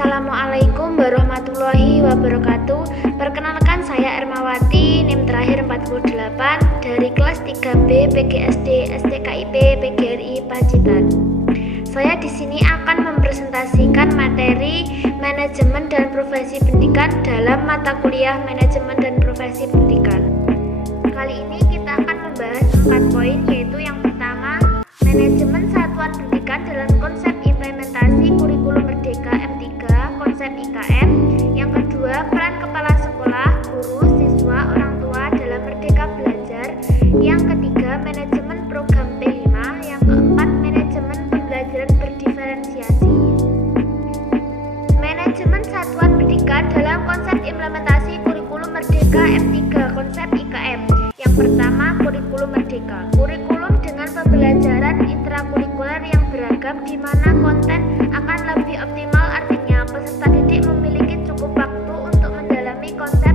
Assalamualaikum warahmatullahi wabarakatuh. Perkenalkan, saya Ermawati, NIM terakhir 48 dari kelas 3B PGSD STKIP PGRI Pacitan. Saya di sini akan mempresentasikan materi manajemen dan profesi pendidikan dalam mata kuliah manajemen dan profesi pendidikan. Kali ini kita akan membahas 4 poin, yaitu yang pertama, manajemen satuan pendidikan dalam konsep implementasi kurikulum Merdeka M3 konsep IKM. Yang kedua, peran kepala sekolah, guru, siswa, orang tua dalam Merdeka Belajar. Yang ketiga, manajemen program P5. Yang keempat, manajemen pembelajaran berdiferensiasi. Manajemen satuan pendidikan dalam konsep implementasi kurikulum Merdeka M3 konsep IKM. Yang pertama, kurikulum Merdeka. Kurikulum dengan pembelajaran intrakurikuler yang beragam di mana konten akan lebih optimal, artinya peserta didik memiliki cukup waktu untuk mendalami konsep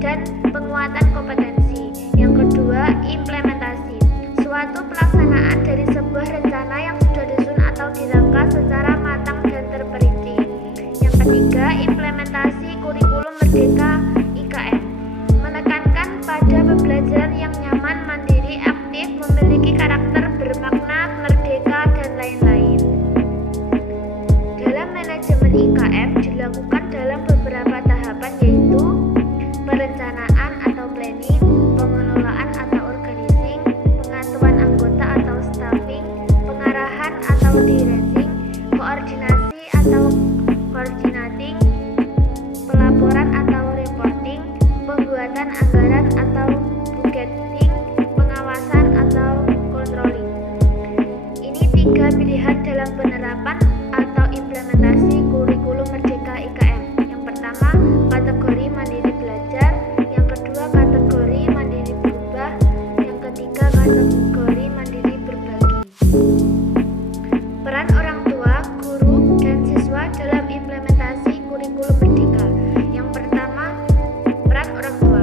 dan penguatan kompetensi. Yang kedua, implementasi. Suatu pelaksanaan dari sebuah rencana yang sudah disusun atau dirangka secara matang dan terperinci. Yang ketiga, implementasi kurikulum Merdeka IKM. Menekankan pada pembelajaran yang nyaman, mandiri, aktif, memiliki karakter bermakna, merdeka, dan lain-lain. Dalam manajemen IKM dilakukan dalam beberapa tahapan, yaitu perencanaan atau planning, pengelolaan atau organizing, pengaturan anggota atau staffing, pengarahan atau directing, koordinasi atau coordinating, pelaporan atau reporting, pembuatan anggaran atau budgeting, pengawasan atau controlling. Ini 3 pilihan dalam penerapan atau implementasi kurikulum Merdeka IKM. Yang pertama, kategori mandiri belajar. Yang kedua, kategori mandiri berubah. Yang ketiga, kategori mandiri berbagi. Peran orang tua, guru, dan siswa dalam implementasi kurikulum Merdeka. Yang pertama, peran orang tua.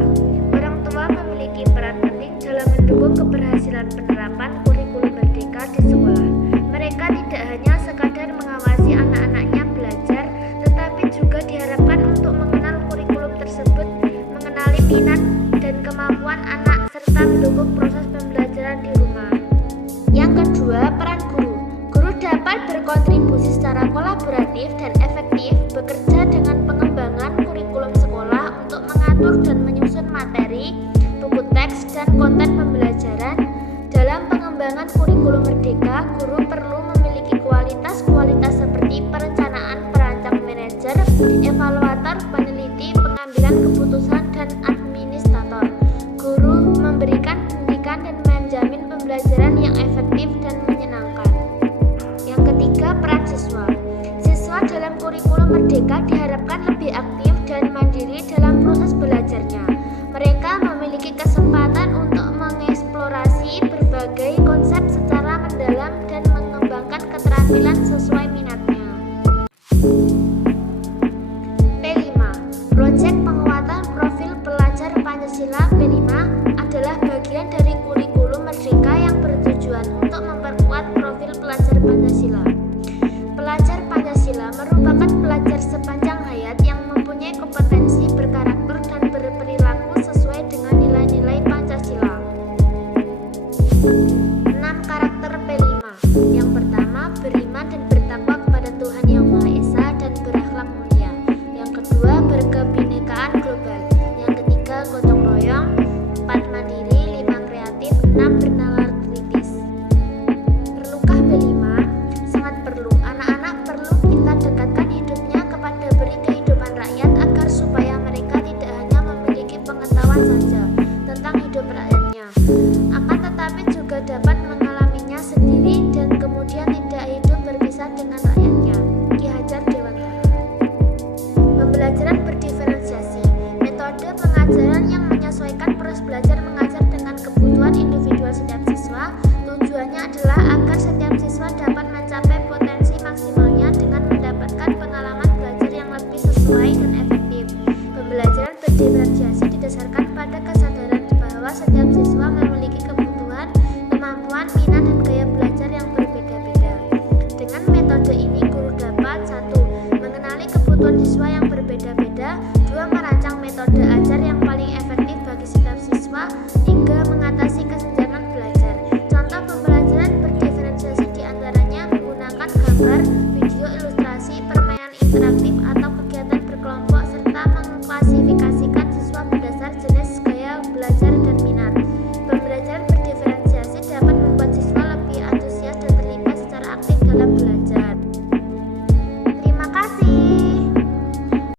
Orang tua memiliki peran penting dalam mendukung keberhasilan penerapan kurikulum Merdeka di sekolah. Mereka tidak hanya sekadar mengawasi anak-anaknya belajar, tetapi juga diharapkan untuk mengenal kurikulum tersebut, mengenali minat dan kemampuan anak, serta mendukung proses pembelajaran di rumah. Yang kedua, peran guru. Guru dapat berkontribusi secara kolaboratif dan efektif bekerja dengan pengembangan kurikulum sekolah untuk mengatur dan menyusun materi, buku teks, dan konten pembelajaran. Dalam pengembangan kurikulum Merdeka, guru perlu memiliki kualitas seperti perencanaan, perancang, manajer, evaluator, peneliti, pengambilan keputusan, dan administrator. Guru memberikan pendidikan dan menjamin pembelajaran yang efektif dan menyenangkan. Yang ketiga, peran siswa. Siswa dalam kurikulum Merdeka diharapkan lebih aktif dan mandiri dalam proses belajarnya. Mereka memiliki kesempatan untuk mengeksplorasi berbagai konsep secara mendalam dan mengembangkan keterampilan sesuai minatnya. P5. Proyek penguatan profil pelajar Pancasila P5 adalah bagian dari kurikulum Merdeka yang bertujuan untuk memperkuat profil pelajar Pancasila. Pelajar Pancasila merupakan pelajar sepanjang